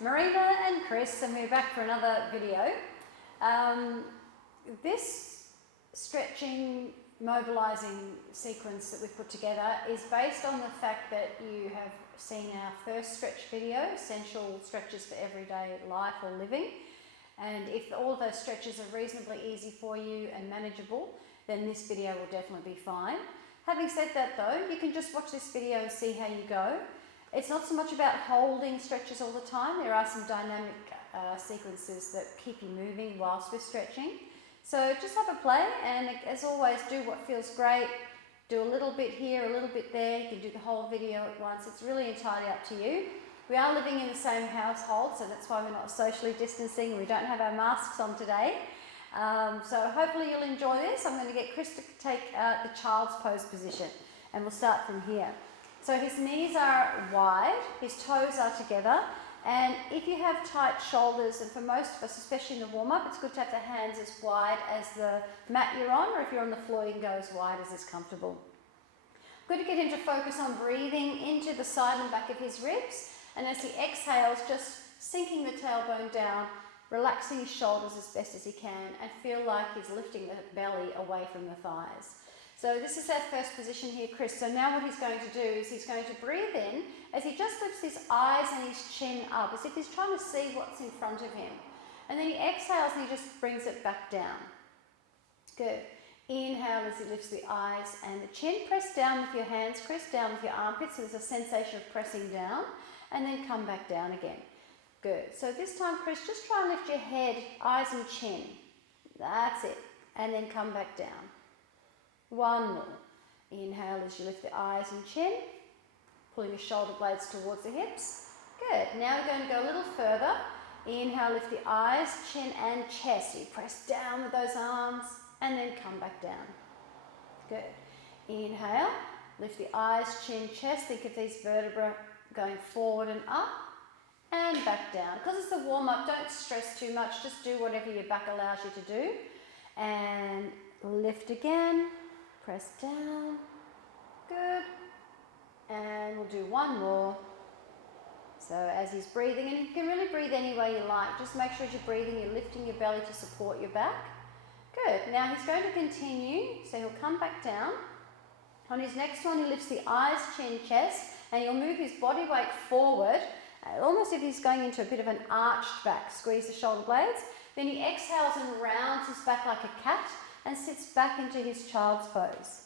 Marina and Chris, and we're back for another video. This stretching, mobilising sequence that we've put together is based on the fact that you have seen our first stretch video, Essential Stretches for Everyday Life or Living. And if all of those stretches are reasonably easy for you and manageable, then this video will definitely be fine. Having said that though, you can just watch this video and see how you go. It's not so much about holding stretches all the time. There are some dynamic sequences that keep you moving whilst we're stretching. So just have a play, and as always, do what feels great. Do a little bit here, a little bit there. You can do the whole video at once. It's really entirely up to you. We are living in the same household, so that's why we're not socially distancing. We don't have our masks on today. So hopefully you'll enjoy this. I'm going to get Chris to take the child's pose position, and we'll start from here. So his knees are wide, his toes are together, and if you have tight shoulders, and for most of us, especially in the warm-up, it's good to have the hands as wide as the mat you're on, or if you're on the floor, you can go as wide as is comfortable. Good to get him to focus on breathing into the side and back of his ribs, and as he exhales, just sinking the tailbone down, relaxing his shoulders as best as he can, and feel like he's lifting the belly away from the thighs. So this is our first position here, Chris. So now what he's going to do is he's going to breathe in as he just lifts his eyes and his chin up, as if he's trying to see what's in front of him. And then he exhales and he just brings it back down. Good. Inhale as he lifts the eyes and the chin. Press down with your hands, Chris, down with your armpits, so there's a sensation of pressing down, and then come back down again. Good. So this time, Chris, just try and lift your head, eyes and chin. That's it. And then come back down. One more. Inhale as you lift the eyes and chin, pulling the shoulder blades towards the hips. Good. Now we're going to go a little further. Inhale, lift the eyes, chin and chest. You press down with those arms and then come back down. Good. Inhale, lift the eyes, chin, chest. Think of these vertebrae going forward and up and back down. Because it's the warm-up, don't stress too much. Just do whatever your back allows you to do. And lift again. Press down. Good. And we'll do one more. So as he's breathing, and you can really breathe any way you like. Just make sure as you're breathing, you're lifting your belly to support your back. Good. Now he's going to continue. So he'll come back down. On his next one, he lifts the eyes, chin, chest, and he'll move his body weight forward, almost if he's going into a bit of an arched back. Squeeze the shoulder blades. Then he exhales and rounds his back like a cat and sits back into his child's pose.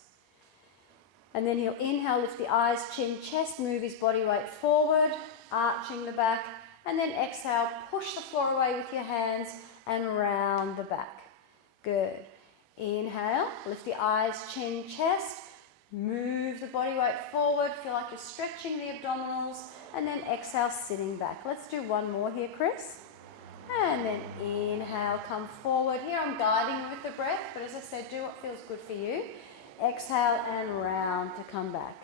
And then he'll inhale, lift the eyes, chin, chest, move his body weight forward, arching the back, and then exhale, push the floor away with your hands and round the back. Good. Inhale, lift the eyes, chin, chest, move the body weight forward, feel like you're stretching the abdominals, and then exhale, sitting back. Let's do one more here, Chris. And then inhale, come forward. Here I'm guiding with the breath, but as I said, do what feels good for you. Exhale and round to come back.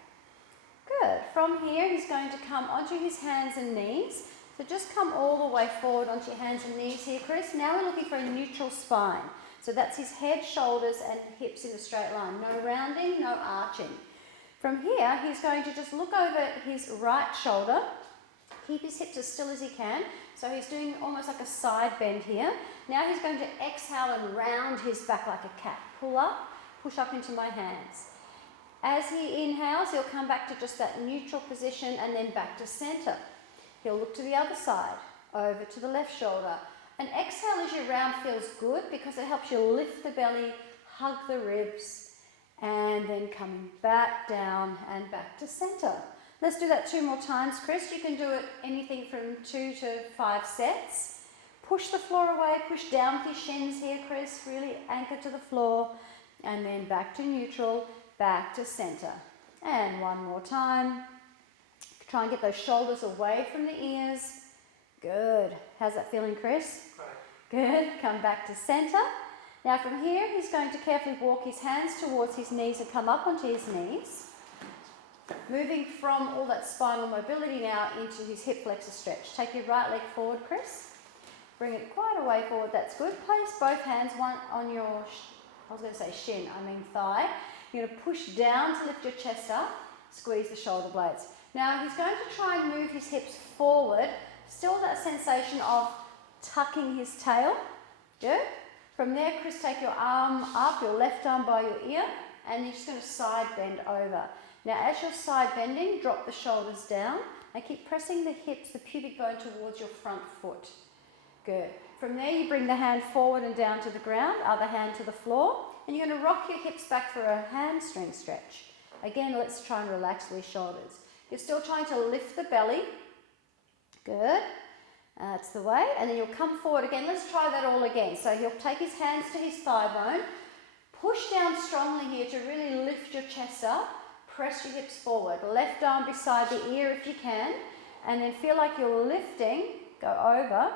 Good. From here, he's going to come onto his hands and knees. So just come all the way forward onto your hands and knees here, Chris. Now we're looking for a neutral spine. So that's his head, shoulders and hips in a straight line. No rounding, no arching. From here, he's going to just look over his right shoulder. Keep his hips as still as he can. So he's doing almost like a side bend here. Now he's going to exhale and round his back like a cat. Pull up, push up into my hands. As he inhales, he'll come back to just that neutral position and then back to center. He'll look to the other side, over to the left shoulder. And exhale as you round feels good because it helps you lift the belly, hug the ribs, and then coming back down and back to center. Let's do that 2 more times, Chris. You can do it anything from 2 to 5 sets. Push the floor away, push down with your shins here, Chris. Really anchor to the floor. And then back to neutral, back to center. And one more time. Try and get those shoulders away from the ears. Good. How's that feeling, Chris? Good. Come back to center. Now from here, he's going to carefully walk his hands towards his knees and come up onto his knees. Moving from all that spinal mobility now into his hip flexor stretch. Take your right leg forward, Chris. Bring it quite a way forward, that's good. Place both hands, one on your, thigh. You're going to push down to lift your chest up, squeeze the shoulder blades. Now he's going to try and move his hips forward Still that sensation of tucking his tail. Good. From there, Chris, take your arm up, your left arm by your ear, and you're just going to side bend over. Now, as you're side bending, drop the shoulders down and keep pressing the hips, the pubic bone towards your front foot. Good. From there, you bring the hand forward and down to the ground, other hand to the floor, and you're going to rock your hips back for a hamstring stretch. Again, let's try and relax these shoulders. You're still trying to lift the belly. Good. That's the way. And then you'll come forward again. Let's try that all again. So he'll take his hands to his thigh bone. Push down strongly here to really lift your chest up. Press your hips forward. Left arm beside the ear if you can. And then feel like you're lifting. Go over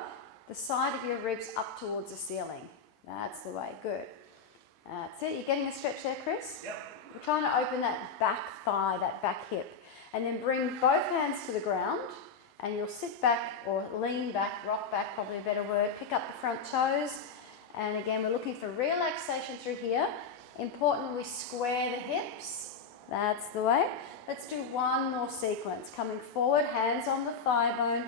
the side of your ribs up towards the ceiling. That's the way. Good. That's it. You're getting a stretch there, Chris? Yep. We're trying to open that back thigh, that back hip. And then bring both hands to the ground. And you'll sit back or lean back, rock back, probably a better word. Pick up the front toes. And again, we're looking for relaxation through here. Important we square the hips. That's the way. Let's do one more sequence. Coming forward, hands on the thigh bone.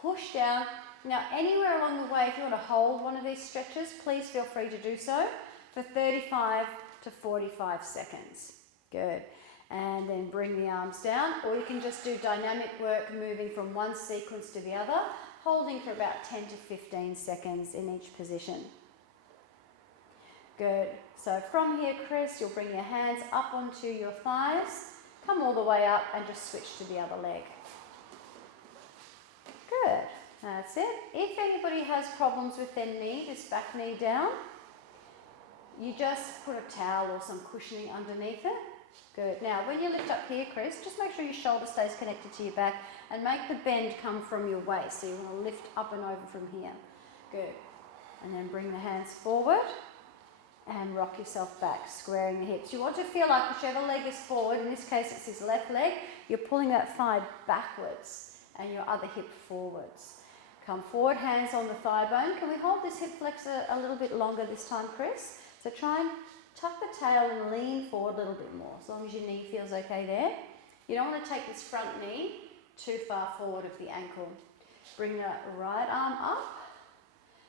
Push down. Now, anywhere along the way, if you want to hold one of these stretches, please feel free to do so for 35 to 45 seconds. Good. And then bring the arms down, or you can just do dynamic work moving from one sequence to the other, holding for about 10 to 15 seconds in each position. Good. So from here, Chris, you'll bring your hands up onto your thighs, come all the way up and just switch to the other leg. Good. That's it. If anybody has problems with their knee, this back knee down, you just put a towel or some cushioning underneath it. Good. Now, when you lift up here, Chris, just make sure your shoulder stays connected to your back and make the bend come from your waist. So you want to lift up and over from here. Good. And then bring the hands forward and rock yourself back, squaring the hips. You want to feel like whichever leg is forward, in this case it's his left leg, you're pulling that thigh backwards and your other hip forwards. Come forward, hands on the thigh bone. Can we hold this hip flexor a little bit longer this time, Chris? So try and tuck the tail and lean forward a little bit more, as long as your knee feels okay there. You don't want to take this front knee too far forward of the ankle. Bring the right arm up,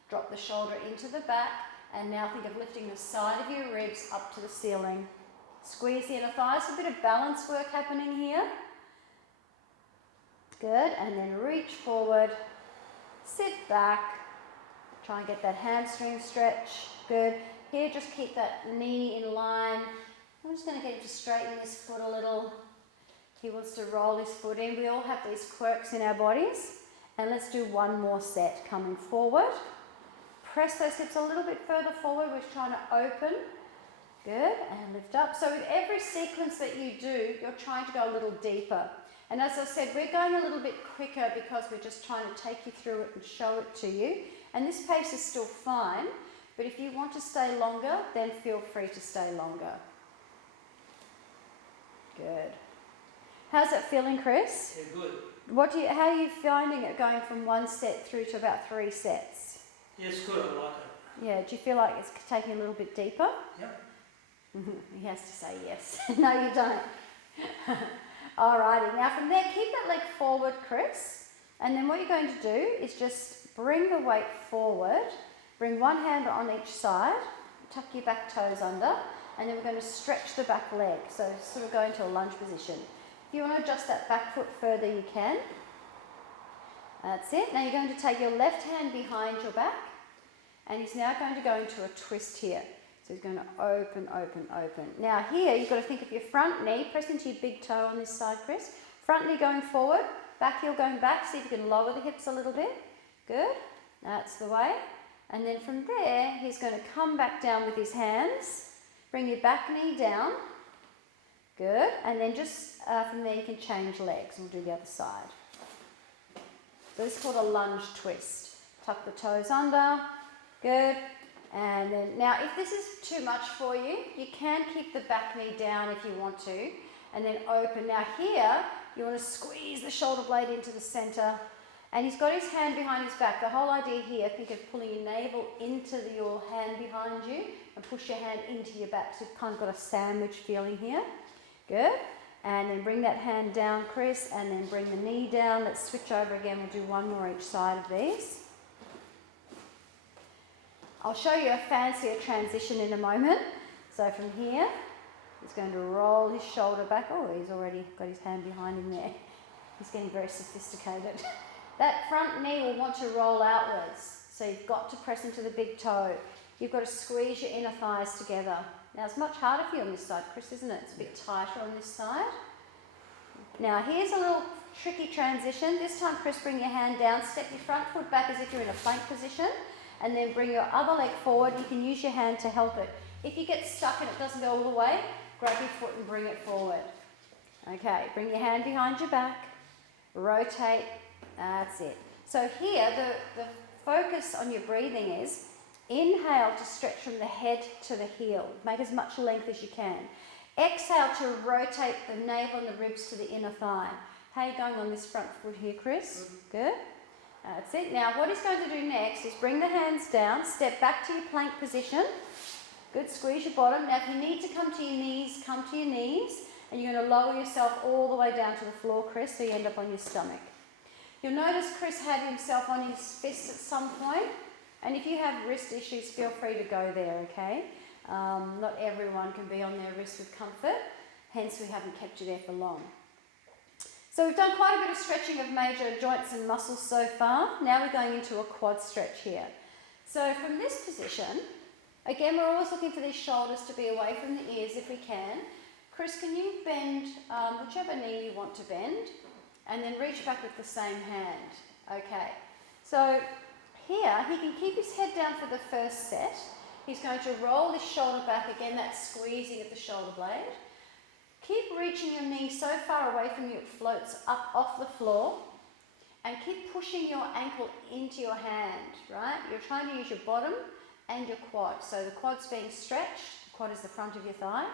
drop the shoulder into the back, and now think of lifting the side of your ribs up to the ceiling. Squeeze the inner thighs, a bit of balance work happening here. Good, and then reach forward, sit back, try and get that hamstring stretch. Good. Here, just keep that knee in line. I'm just going to get him to straighten his foot a little. He wants to roll his foot in. We all have these quirks in our bodies. And let's do one more set. Coming forward. Press those hips a little bit further forward. We're trying to open. Good. And lift up. So with every sequence that you do, you're trying to go a little deeper. And as I said, we're going a little bit quicker because we're just trying to take you through it and show it to you. And this pace is still fine. But if you want to stay longer, then feel free to stay longer. Good. How's it feeling, Chris? Yeah, good. How are you finding it going from one set through to about 3 sets? Yeah, it's good. I like it. Yeah, do you feel like it's taking a little bit deeper? Yep. He has to say yes. No, you don't. Alrighty, now from there, keep that leg forward, Chris. And then what you're going to do is just bring the weight forward. Bring one hand on each side, tuck your back toes under, and then we're going to stretch the back leg. So sort of go into a lunge position. If you want to adjust that back foot further, you can. That's it. Now you're going to take your left hand behind your back, and he's now going to go into a twist here. So he's going to open, open, open. Now here, you've got to think of your front knee, press into your big toe on this side, Chris. Front knee going forward, back heel going back. See if you can lower the hips a little bit. Good. That's the way. And then from there, he's going to come back down with his hands. Bring your back knee down. Good. And then just from there, you can change legs. We'll do the other side. So this is called a lunge twist. Tuck the toes under. Good. And then, now if this is too much for you, you can keep the back knee down if you want to. And then open. Now here, you want to squeeze the shoulder blade into the center. And he's got his hand behind his back. The whole idea here, think of pulling your navel into your hand behind you and push your hand into your back. So you've kind of got a sandwich feeling here. Good. And then bring that hand down, Chris, and then bring the knee down. Let's switch over again. We'll do one more each side of these. I'll show you a fancier transition in a moment. So from here, he's going to roll his shoulder back. Oh, he's already got his hand behind him there. He's getting very sophisticated. That front knee will want to roll outwards. So you've got to press into the big toe. You've got to squeeze your inner thighs together. Now it's much harder for you on this side, Chris, isn't it? It's a bit tighter on this side. Now here's a little tricky transition. This time, Chris, bring your hand down, step your front foot back as if you're in a plank position, and then bring your other leg forward. You can use your hand to help it. If you get stuck and it doesn't go all the way, grab your foot and bring it forward. Okay, bring your hand behind your back, rotate, that's it. So here, the focus on your breathing is inhale to stretch from the head to the heel. Make as much length as you can. Exhale to rotate the navel and the ribs to the inner thigh. How are you going on this front foot here, Chris? Good. That's it. Now what he's going to do next is bring the hands down, step back to your plank position. Good, squeeze your bottom. Now if you need to come to your knees, come to your knees, and you're going to lower yourself all the way down to the floor, Chris, so you end up on your stomach. You'll notice Chris had himself on his fists at some point, and if you have wrist issues, feel free to go there, okay? Not everyone can be on their wrist with comfort, hence we haven't kept you there for long. So we've done quite a bit of stretching of major joints and muscles so far. Now we're going into a quad stretch here. So from this position, again, we're always looking for these shoulders to be away from the ears if we can. Chris, can you bend whichever knee you want to bend, and then reach back with the same hand. Okay, so here he can keep his head down for the first set. He's going to roll his shoulder back again, that's squeezing at the shoulder blade. Keep reaching your knee so far away from you it floats up off the floor, and keep pushing your ankle into your hand, right? You're trying to use your bottom and your quad. So the quad's being stretched, the quad is the front of your thigh,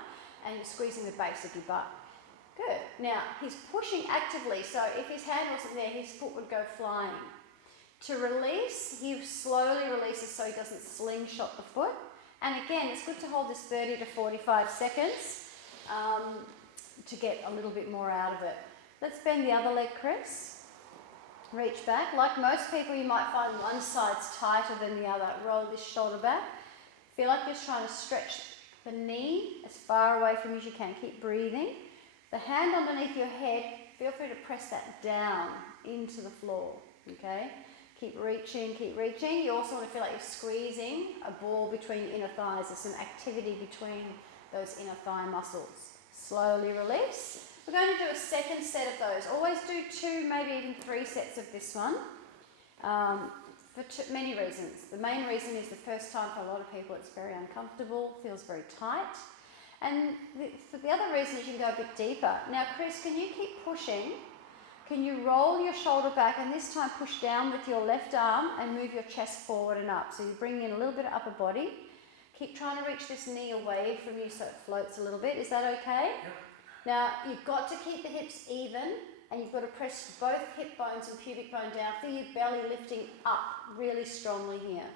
and you're squeezing the base of your butt. Good. Now, he's pushing actively, so if his hand wasn't there, his foot would go flying. To release, he slowly releases so he doesn't slingshot the foot. And again, it's good to hold this 30 to 45 seconds to get a little bit more out of it. Let's bend the other leg, Chris. Reach back. Like most people, you might find one side's tighter than the other. Roll this shoulder back. Feel like you're trying to stretch the knee as far away from you as you can. Keep breathing. The hand underneath your head, feel free to press that down into the floor, okay? Keep reaching, keep reaching. You also want to feel like you're squeezing a ball between your inner thighs. There's some activity between those inner thigh muscles. Slowly release. We're going to do a second set of those. Always do 2, maybe even 3 sets of this one for many reasons. The main reason is the first time for a lot of people it's very uncomfortable, feels very tight. And the other reason is you can go a bit deeper. Now, Chris, can you keep pushing? Can you roll your shoulder back and this time push down with your left arm and move your chest forward and up? So you bring in a little bit of upper body. Keep trying to reach this knee away from you so it floats a little bit. Is that okay? Yep. Now, you've got to keep the hips even and you've got to press both hip bones and pubic bone down. Feel your belly lifting up really strongly here.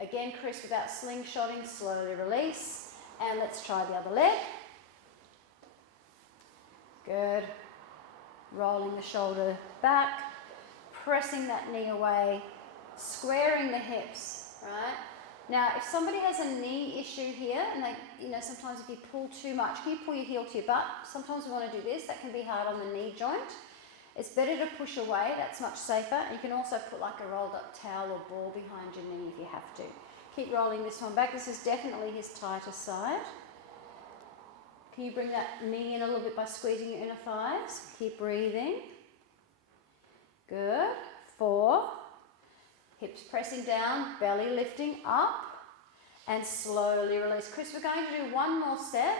Again, Chris, without slingshotting, slowly release. And let's try the other leg. Good. Rolling the shoulder back, pressing that knee away, squaring the hips, right? Now, if somebody has a knee issue here, and they, sometimes if you pull too much, can you pull your heel to your butt? Sometimes we want to do this. That can be hard on the knee joint. It's better to push away. That's much safer. And you can also put like a rolled up towel or ball behind your knee if you have to. Keep rolling this one back. This is definitely his tighter side. Can you bring that knee in a little bit by squeezing your inner thighs? Keep breathing. Good. 4. Hips pressing down, belly lifting up, and slowly release. Chris, we're going to do one more set.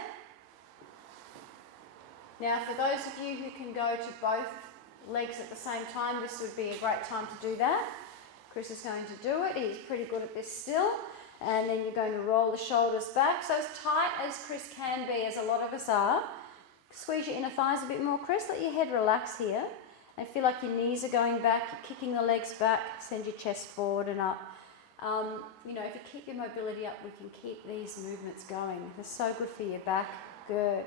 Now, for those of you who can go to both legs at the same time, this would be a great time to do that. Chris is going to do it. He's pretty good at this still. And then you're going to roll the shoulders back. So as tight as Chris can be, as a lot of us are. Squeeze your inner thighs a bit more, Chris. Let your head relax here. And feel like your knees are going back. You're kicking the legs back. Send your chest forward and up. If you keep your mobility up, we can keep these movements going. They're so good for your back. Good.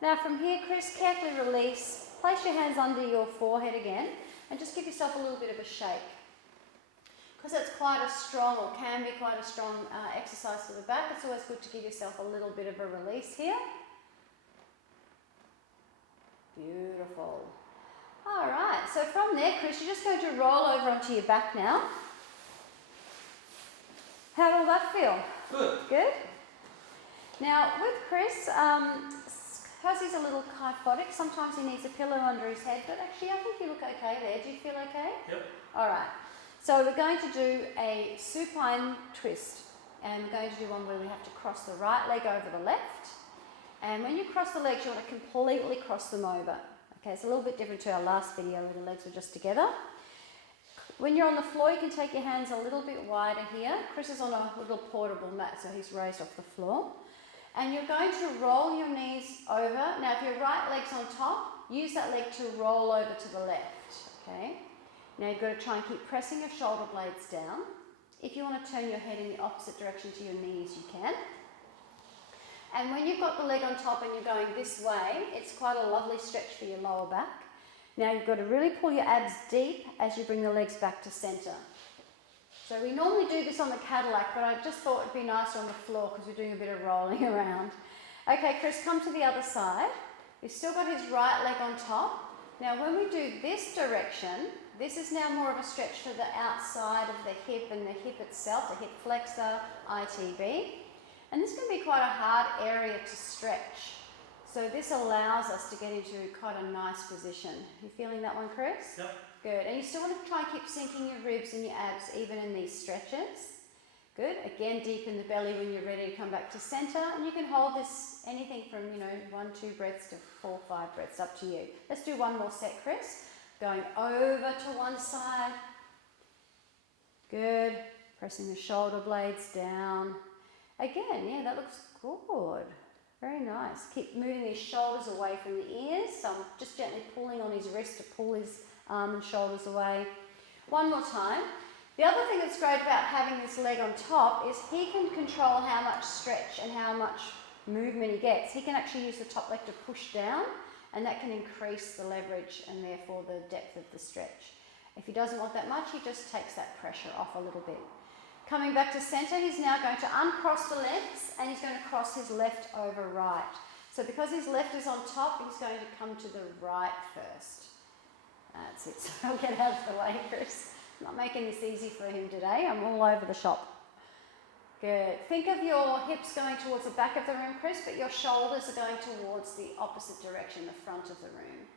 Now from here, Chris, carefully release. Place your hands under your forehead again and just give yourself a little bit of a shake. Because it's quite a strong, or can be quite a strong exercise for the back, it's always good to give yourself a little bit of a release here. Beautiful. All right, so from there, Chris, you're just going to roll over onto your back now. How'd all that feel? Good. Good? Now, with Chris, because he's a little kyphotic, sometimes he needs a pillow under his head, but actually I think you look okay there. Do you feel okay? Yep. All right. So we're going to do a supine twist, and we're going to do one where we have to cross the right leg over the left. And when you cross the legs, you want to completely cross them over. Okay, it's a little bit different to our last video where the legs were just together. When you're on the floor, you can take your hands a little bit wider here. Chris is on a little portable mat, so he's raised off the floor. And you're going to roll your knees over. Now, if your right leg's on top, use that leg to roll over to the left, okay? Now, you've got to try and keep pressing your shoulder blades down. If you want to turn your head in the opposite direction to your knees, you can. And when you've got the leg on top and you're going this way, it's quite a lovely stretch for your lower back. Now, you've got to really pull your abs deep as you bring the legs back to centre. So we normally do this on the Cadillac, but I just thought it'd be nicer on the floor because we're doing a bit of rolling around. Okay, Chris, come to the other side. He's still got his right leg on top. Now, when we do this direction, this is now more of a stretch for the outside of the hip and the hip itself, the hip flexor, ITB. And this can be quite a hard area to stretch. So this allows us to get into quite a nice position. You feeling that one, Chris? Yep. Good. And you still want to try and keep sinking your ribs and your abs even in these stretches. Good. Again, deep in the belly when you're ready to come back to centre. And you can hold this anything from, 1, 2 breaths to 4, 5 breaths, up to you. Let's do one more set, Chris. Going over to one side. Good. Pressing the shoulder blades down. Again, yeah, that looks good. Very nice. Keep moving these shoulders away from the ears. So I'm just gently pulling on his wrist to pull his arm and shoulders away. One more time. The other thing that's great about having this leg on top is he can control how much stretch and how much movement he gets. He can actually use the top leg to push down, and that can increase the leverage and therefore the depth of the stretch. If he doesn't want that much, he just takes that pressure off a little bit. Coming back to centre, he's now going to uncross the legs and he's going to cross his left over right. So because his left is on top, he's going to come to the right first. That's it. So I'll get out of the way, Chris. I'm not making this easy for him today. I'm all over the shop. Good. Think of your hips going towards the back of the room, Chris, but your shoulders are going towards the opposite direction, the front of the room.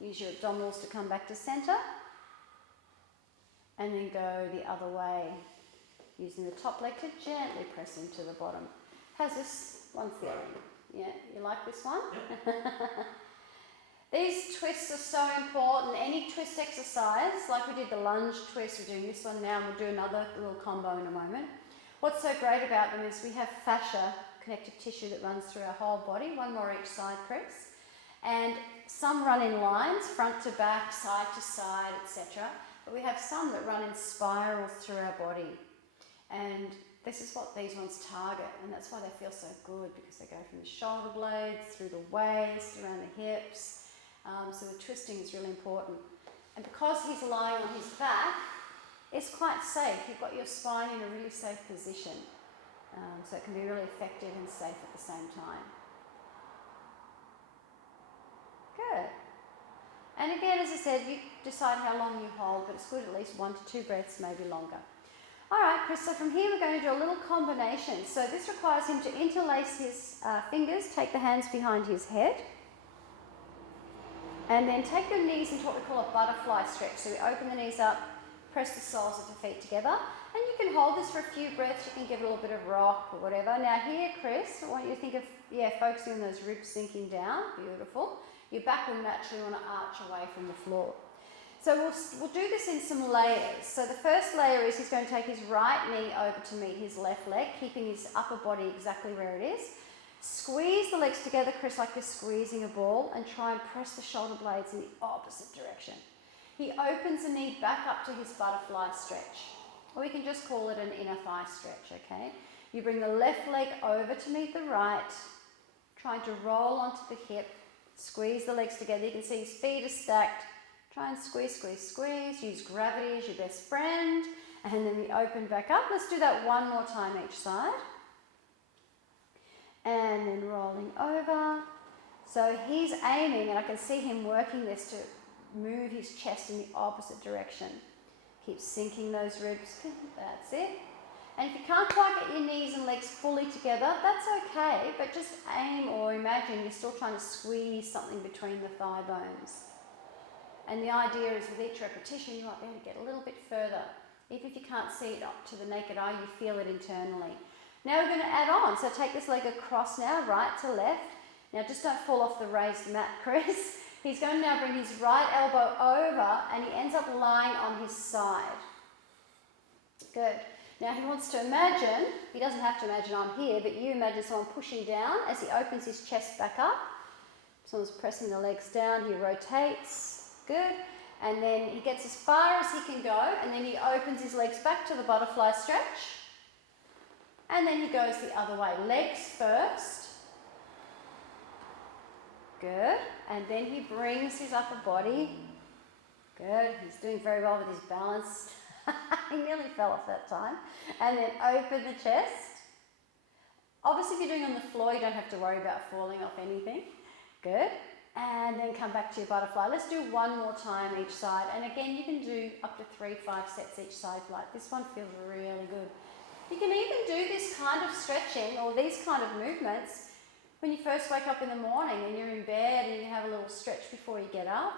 Use your abdominals to come back to centre. And then go the other way. Using the top leg to gently press into the bottom. How's this one feeling? Yeah, you like this one? Yep. These twists are so important. Any twist exercise, like we did the lunge twist, we're doing this one now, and we'll do another little combo in a moment. What's so great about them is we have fascia, connective tissue that runs through our whole body. One more each side, Chris. And some run in lines, front to back, side to side, etc. But we have some that run in spirals through our body. And this is what these ones target, and that's why they feel so good, because they go from the shoulder blades, through the waist, around the hips. So the twisting is really important. And because he's lying on his back, it's quite safe. You've got your spine in a really safe position. So it can be really effective and safe at the same time. Good. And again, as I said, you decide how long you hold, but it's good at least 1 to 2 breaths, maybe longer. All right, Chris, so from here we're going to do a little combination. So this requires him to interlace his fingers, take the hands behind his head, and then take your knees into what we call a butterfly stretch. So we open the knees up, press the soles of the feet together, and you can hold this for a few breaths. You can give it a little bit of rock or whatever. Now here, Chris, I want you to think of, focusing on those ribs sinking down. Beautiful. Your back will naturally want to arch away from the floor. So we'll do this in some layers. So the first layer is he's going to take his right knee over to meet his left leg, keeping his upper body exactly where it is. Squeeze the legs together, Chris, like you're squeezing a ball, and try and press the shoulder blades in the opposite direction. He opens the knee back up to his butterfly stretch, or we can just call it an inner thigh stretch, okay? You bring the left leg over to meet the right, trying to roll onto the hip, Squeeze the legs together. You can see his feet are stacked. Try and squeeze, squeeze, squeeze. Use gravity as your best friend. And then we open back up. Let's do that one more time each side. And then rolling over. So he's aiming, and I can see him working this to move his chest in the opposite direction. Keep sinking those ribs. That's it. And if you can't quite get your knees and legs fully together, that's okay, but just aim or imagine you're still trying to squeeze something between the thigh bones. And the idea is with each repetition, you might be able to get a little bit further. Even if you can't see it up to the naked eye, you feel it internally. Now we're going to add on. So take this leg across now, right to left. Now just don't fall off the raised mat, Chris. He's going to now bring his right elbow over, and he ends up lying on his side. Good. Now he wants to imagine, he doesn't have to imagine I'm here, but you imagine someone pushing down as he opens his chest back up. Someone's pressing the legs down, he rotates. Good. And then he gets as far as he can go, and then he opens his legs back to the butterfly stretch. And then he goes the other way. Legs first. Good. And then he brings his upper body. Good. He's doing very well with his balance. He nearly fell off that time. And then open the chest. Obviously, if you're doing on the floor, you don't have to worry about falling off anything. Good. And then come back to your butterfly. Let's do one more time each side. And again, you can do up to 3-5 sets each side if you like. This one feels really good. You can even do this kind of stretching or these kind of movements when you first wake up in the morning and you're in bed and you have a little stretch before you get up.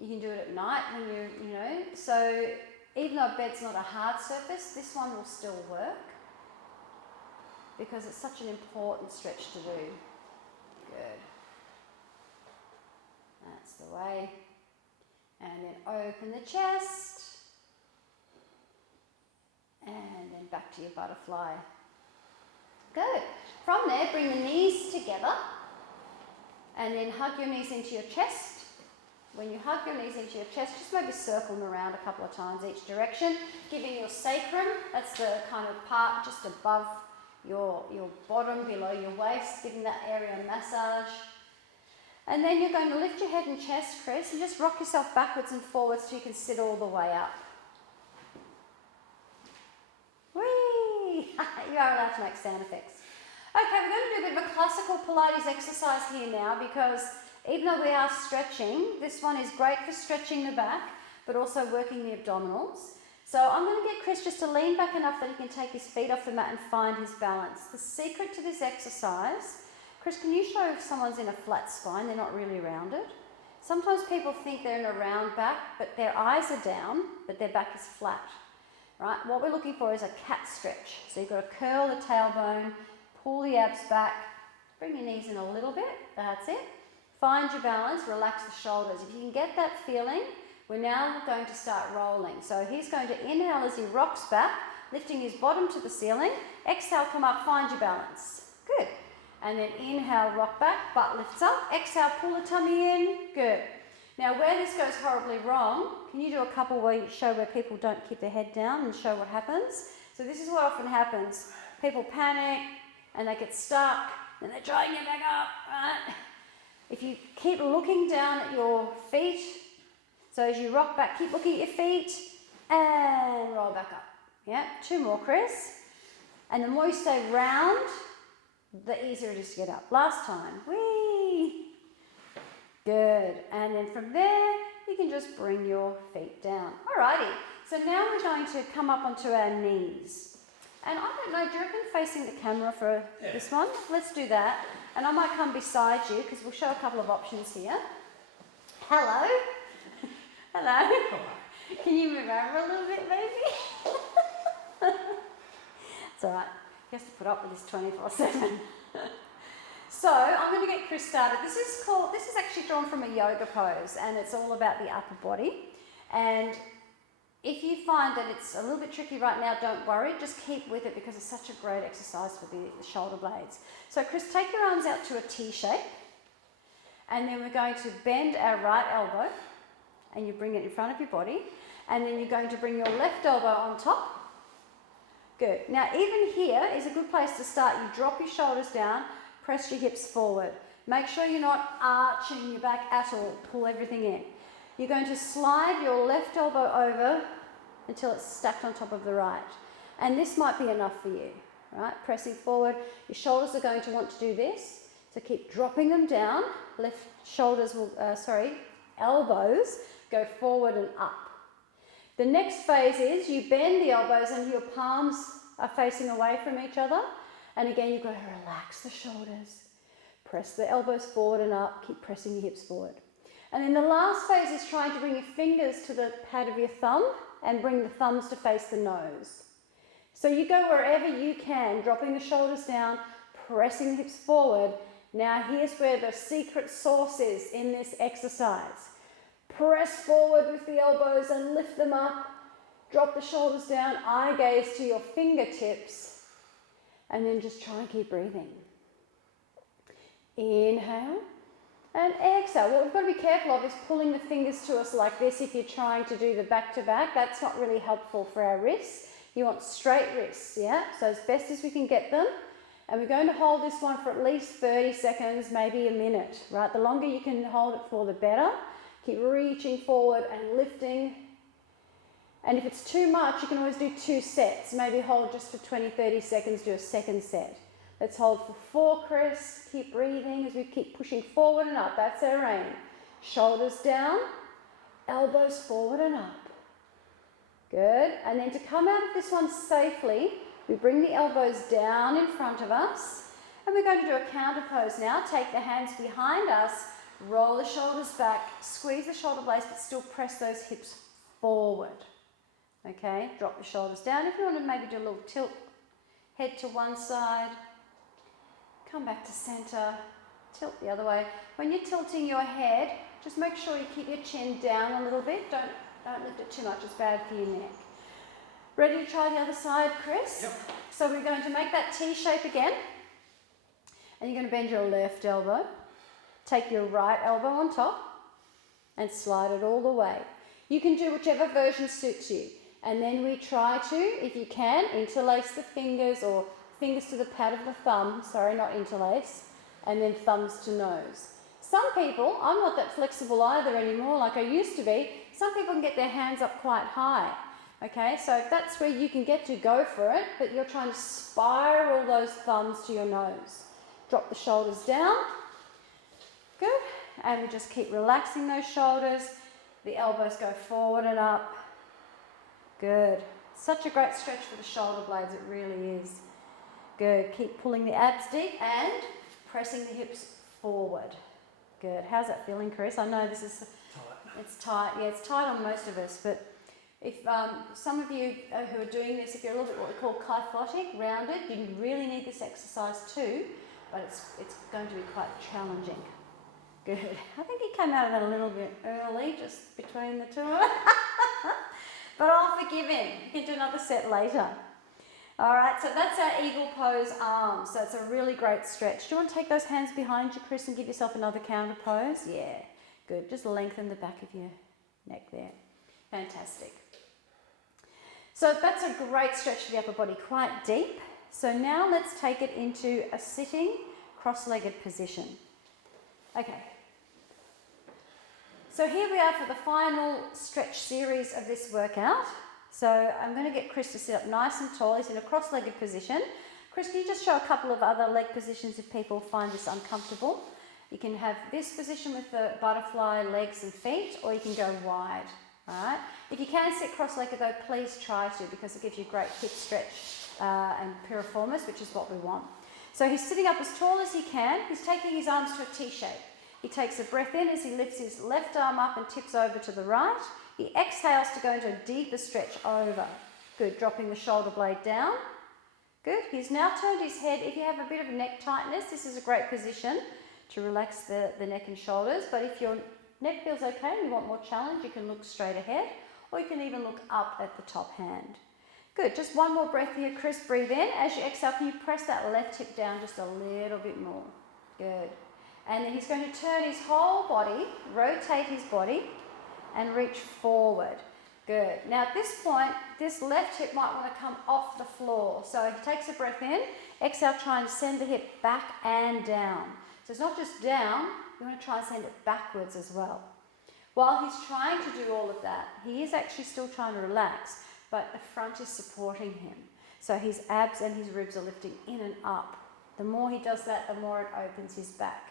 You can do it at night when you're, so even though bed's not a hard surface, this one will still work because it's such an important stretch to do. Good. That's the way. And then open the chest. And then back to your butterfly. Good. From there, bring the knees together. And then hug your knees into your chest. When you hug your knees into your chest, just maybe circle them around a couple of times each direction, giving your sacrum, that's the kind of part just above your bottom, below your waist, giving that area a massage. And then you're going to lift your head and chest, Chris, and just rock yourself backwards and forwards so you can sit all the way up. Whee! You are allowed to make sound effects. Okay, we're going to do a bit of a classical Pilates exercise here now because even though we are stretching, this one is great for stretching the back, but also working the abdominals. So I'm going to get Chris just to lean back enough that he can take his feet off the mat and find his balance. The secret to this exercise, Chris, can you show if someone's in a flat spine, they're not really rounded? Sometimes people think they're in a round back, but their eyes are down, but their back is flat. Right? What we're looking for is a cat stretch. So you've got to curl the tailbone, pull the abs back, bring your knees in a little bit, that's it. Find your balance, relax the shoulders. If you can get that feeling, we're now going to start rolling. So he's going to inhale as he rocks back, lifting his bottom to the ceiling. Exhale, come up, find your balance. Good. And then inhale, rock back, butt lifts up. Exhale, pull the tummy in. Good. Now where this goes horribly wrong, can you do a couple where you show where people don't keep their head down and show what happens? So this is what often happens. People panic and they get stuck and they try and get back up, right? If you keep looking down at your feet, so as you rock back, keep looking at your feet and roll back up. Yeah, 2 more, Chris. And the more you stay round, the easier it is to get up. Last time. Whee! Good. And then from there, you can just bring your feet down. Alrighty. So now we're going to come up onto our knees. And I don't know, do you reckon facing the camera for this one? Let's do that. And I might come beside you because we'll show a couple of options here. Hello. Hello. Can you move over a little bit, baby? It's all right. He has to put up with this 24/7. So I'm going to get Chris started. This is actually drawn from a yoga pose, and it's all about the upper body. And if you find that it's a little bit tricky right now, don't worry. Just keep with it because it's such a great exercise for the shoulder blades. So Chris, take your arms out to a T shape. And then we're going to bend our right elbow. And you bring it in front of your body. And then you're going to bring your left elbow on top. Good. Now even here is a good place to start. You drop your shoulders down, press your hips forward. Make sure you're not arching your back at all. Pull everything in. You're going to slide your left elbow over until it's stacked on top of the right. And this might be enough for you, right? Pressing forward. Your shoulders are going to want to do this. So keep dropping them down. Elbows go forward and up. The next phase is you bend the elbows and your palms are facing away from each other. And again, you've got to relax the shoulders. Press the elbows forward and up. Keep pressing your hips forward. And then the last phase is trying to bring your fingers to the pad of your thumb and bring the thumbs to face the nose. So you go wherever you can, dropping the shoulders down, pressing the hips forward. Now here's where the secret sauce is in this exercise. Press forward with the elbows and lift them up. Drop the shoulders down, eye gaze to your fingertips, and then just try and keep breathing. Inhale and exhale. What we've got to be careful of is pulling the fingers to us like this if you're trying to do the back-to-back. That's not really helpful for our wrists. You want straight wrists, yeah? So as best as we can get them. And we're going to hold this one for at least 30 seconds, maybe a minute, right? The longer you can hold it for, the better. Keep reaching forward and lifting. And if it's too much, you can always do 2 sets. Maybe hold just for 20, 30 seconds, do a second set. Let's hold for 4, Chris. Keep breathing as we keep pushing forward and up. That's our aim. Shoulders down, elbows forward and up. Good. And then to come out of this one safely, we bring the elbows down in front of us. And we're going to do a counter pose now. Take the hands behind us, roll the shoulders back, squeeze the shoulder blades, but still press those hips forward. Okay, drop the shoulders down. If you want to maybe do a little tilt, head to one side, come back to center, tilt the other way. When you're tilting your head, just make sure you keep your chin down a little bit. Don't lift it too much, it's bad for your neck. Ready to try the other side, Chris? Yep. So we're going to make that T shape again. And you're going to bend your left elbow. Take your right elbow on top and slide it all the way. You can do whichever version suits you. And then we try to, if you can, interlace the fingers or fingers to the pad of the thumb. Sorry, not interlace. And then thumbs to nose. Some people, I'm not that flexible either anymore like I used to be. Some people can get their hands up quite high. Okay, so if that's where you can get to, go for it. But you're trying to spiral those thumbs to your nose. Drop the shoulders down. Good. And we just keep relaxing those shoulders. The elbows go forward and up. Good. Such a great stretch for the shoulder blades, it really is. Good. Keep pulling the abs deep and pressing the hips forward. Good. How's that feeling, Chris? I know this is Tight. It's tight. Yeah, it's tight on most of us, but if some of you who are doing this, if you're a little bit what we call kyphotic, rounded, you really need this exercise too, but it's going to be quite challenging. Good. I think he came out of that a little bit early, just between the two of us. But I'll forgive him. You can do another set later. All right, so that's our eagle pose arms. So it's a really great stretch. Do you want to take those hands behind you, Chris, and give yourself another counter pose? Yeah, good. Just lengthen the back of your neck there. Fantastic. So that's a great stretch for the upper body, quite deep. So now let's take it into a sitting cross-legged position. Okay. So here we are for the final stretch series of this workout. So I'm going to get Chris to sit up nice and tall. He's in a cross-legged position. Chris, can you just show a couple of other leg positions if people find this uncomfortable? You can have this position with the butterfly legs and feet, or you can go wide. All right. If you can sit cross-legged though, please try to, because it gives you great hip stretch and piriformis, which is what we want. So he's sitting up as tall as he can. He's taking his arms to a T shape. He takes a breath in as he lifts his left arm up and tips over to the right. He exhales to go into a deeper stretch over. Good, dropping the shoulder blade down. Good, he's now turned his head. If you have a bit of neck tightness, this is a great position to relax the neck and shoulders. But if your neck feels okay and you want more challenge, you can look straight ahead, or you can even look up at the top hand. Good, just one more breath here, Chris. Breathe in. As you exhale, can you press that left hip down just a little bit more? Good. And then he's going to turn his whole body, rotate his body, and reach forward. Good. Now at this point, this left hip might want to come off the floor. So he takes a breath in, exhale, try and send the hip back and down. So it's not just down, you want to try and send it backwards as well. While he's trying to do all of that, he is actually still trying to relax, but the front is supporting him. So his abs and his ribs are lifting in and up. The more he does that, the more it opens his back.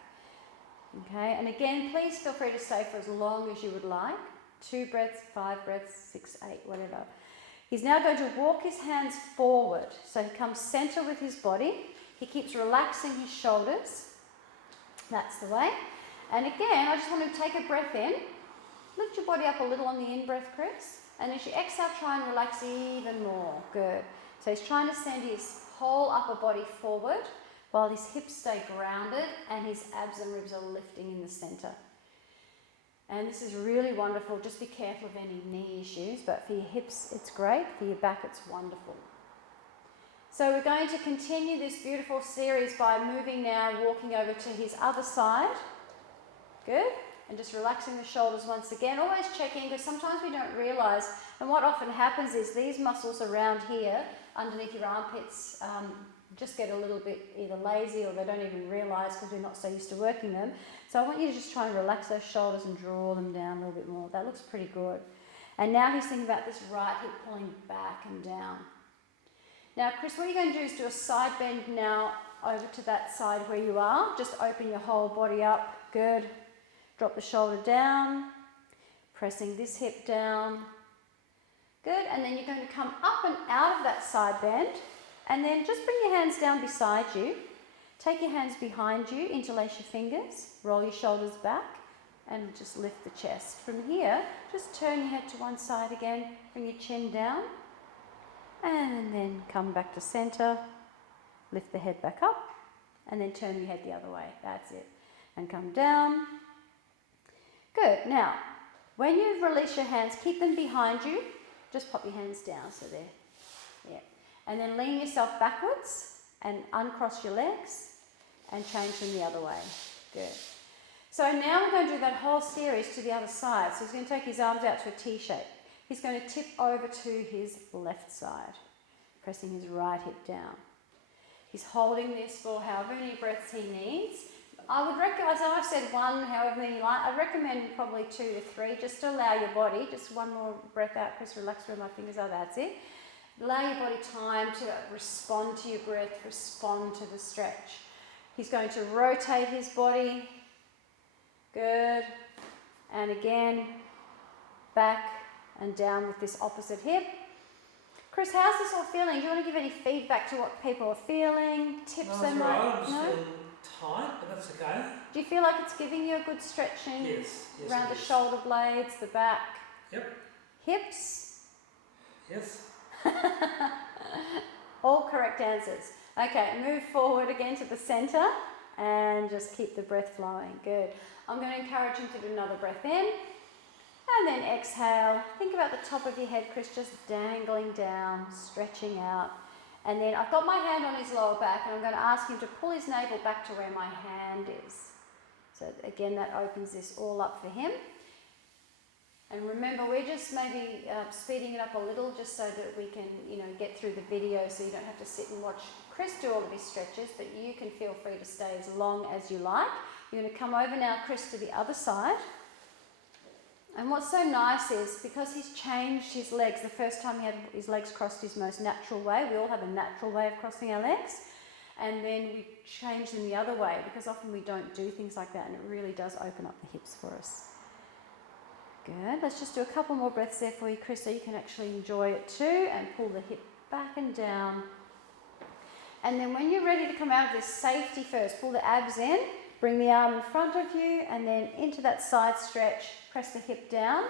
Okay, and again, please feel free to stay for as long as you would like. 2 breaths, 5 breaths, 6, 8, whatever. He's now going to walk his hands forward. So he comes center with his body. He keeps relaxing his shoulders. That's the way. And again, I just want to take a breath in. Lift your body up a little on the in-breath, Chris. And as you exhale, try and relax even more. Good. So he's trying to send his whole upper body forward while his hips stay grounded and his abs and ribs are lifting in the center. And this is really wonderful. Just be careful of any knee issues, but for your hips, it's great. For your back, it's wonderful. So we're going to continue this beautiful series by moving now, walking over to his other side. Good. And just relaxing the shoulders once again. Always checking, because sometimes we don't realize. And what often happens is these muscles around here, underneath your armpits, just get a little bit either lazy or they don't even realize because we're not so used to working them. So I want you to just try and relax those shoulders and draw them down a little bit more. That looks pretty good. And now he's thinking about this right hip pulling back and down. Now, Chris, what you're going to do is do a side bend now over to that side where you are. Just open your whole body up. Good. Drop the shoulder down. Pressing this hip down. Good. And then you're going to come up and out of that side bend. And then just bring your hands down beside you. Take your hands behind you, interlace your fingers, roll your shoulders back, and just lift the chest. From here, just turn your head to one side again, bring your chin down, and then come back to center, lift the head back up, and then turn your head the other way. That's it. And come down. Good. Now, when you release your hands, keep them behind you. Just pop your hands down so they're, yeah. And then lean yourself backwards and uncross your legs and change them the other way. Good. So now we're going to do that whole series to the other side. So he's going to take his arms out to a T shape. He's going to tip over to his left side, pressing his right hip down. He's holding this for however many breaths he needs. I would recommend, as I've said, one, however many you like. I recommend probably 2 to 3, just to allow your body, just one more breath out, Chris, relax where my fingers are, that's it. Allow your body time to respond to your breath, respond to the stretch. He's going to rotate his body. Good. And again, back and down with this opposite hip. Chris, how's this all feeling? Do you want to give any feedback to what people are feeling? Tips they might I'm just know? feeling tight, but that's okay. Do you feel like it's giving you a good stretching Yes. around it the is. shoulder blades, the back? Yep. Hips? Yes. All correct answers. Okay, move forward again to the center and just keep the breath flowing. Good. I'm going to encourage him to do another breath in and then exhale. Think about the top of your head, Chris, just dangling down, stretching out. And then I've got my hand on his lower back and I'm going to ask him to pull his navel back to where my hand is. So again, that opens this all up for him. And remember, we're just maybe speeding it up a little just so that we can, get through the video so you don't have to sit and watch Chris do all of his stretches, but you can feel free to stay as long as you like. You're going to come over now, Chris, to the other side. And what's so nice is, because he's changed his legs, the first time he had his legs crossed his most natural way, we all have a natural way of crossing our legs, and then we change them the other way, because often we don't do things like that, and it really does open up the hips for us. Good. Let's just do a couple more breaths there for you, Chris, so you can actually enjoy it too, and pull the hip back and down. And then when you're ready to come out of this, safety first, pull the abs in, bring the arm in front of you, and then into that side stretch, press the hip down,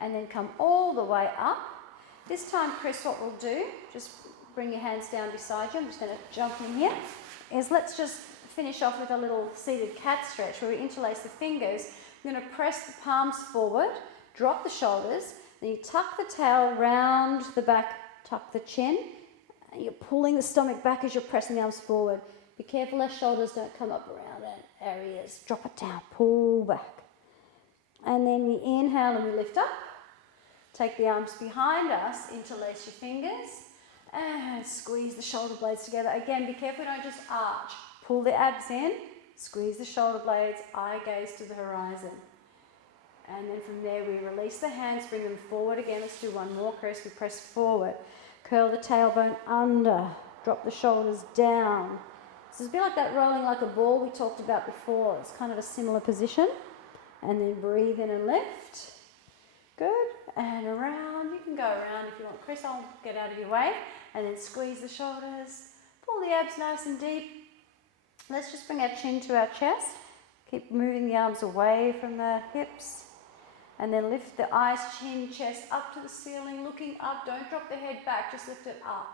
and then come all the way up. This time, Chris, what we'll do, just bring your hands down beside you, I'm just going to jump in here, is let's just finish off with a little seated cat stretch where we interlace the fingers. I'm going to press the palms forward, drop the shoulders, then you tuck the tail round the back, tuck the chin, and you're pulling the stomach back as you're pressing the arms forward. Be careful those shoulders don't come up around areas. Drop it down, pull back. And then we inhale and we lift up. Take the arms behind us, interlace your fingers, and squeeze the shoulder blades together. Again, be careful, don't just arch. Pull the abs in, Squeeze the shoulder blades, eye gaze to the horizon. And then from there we release the hands, bring them forward again. Let's do one more, Chris. We press forward. Curl the tailbone under. Drop the shoulders down. So it's a bit like that rolling like a ball we talked about before. It's kind of a similar position. And then breathe in and lift. Good. And around. You can go around if you want. Chris, I'll get out of your way. And then squeeze the shoulders. Pull the abs nice and deep. Let's just bring our chin to our chest. Keep moving the arms away from the hips. And then lift the eyes, chin, chest up to the ceiling, looking up. Don't drop the head back, just lift it up.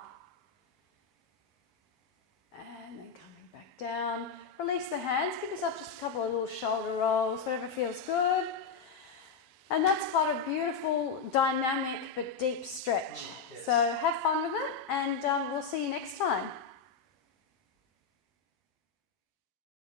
And then coming back down. Release the hands. Give yourself just a couple of little shoulder rolls, whatever feels good. And that's quite a beautiful, dynamic, but deep stretch. Yes. So have fun with it, and we'll see you next time.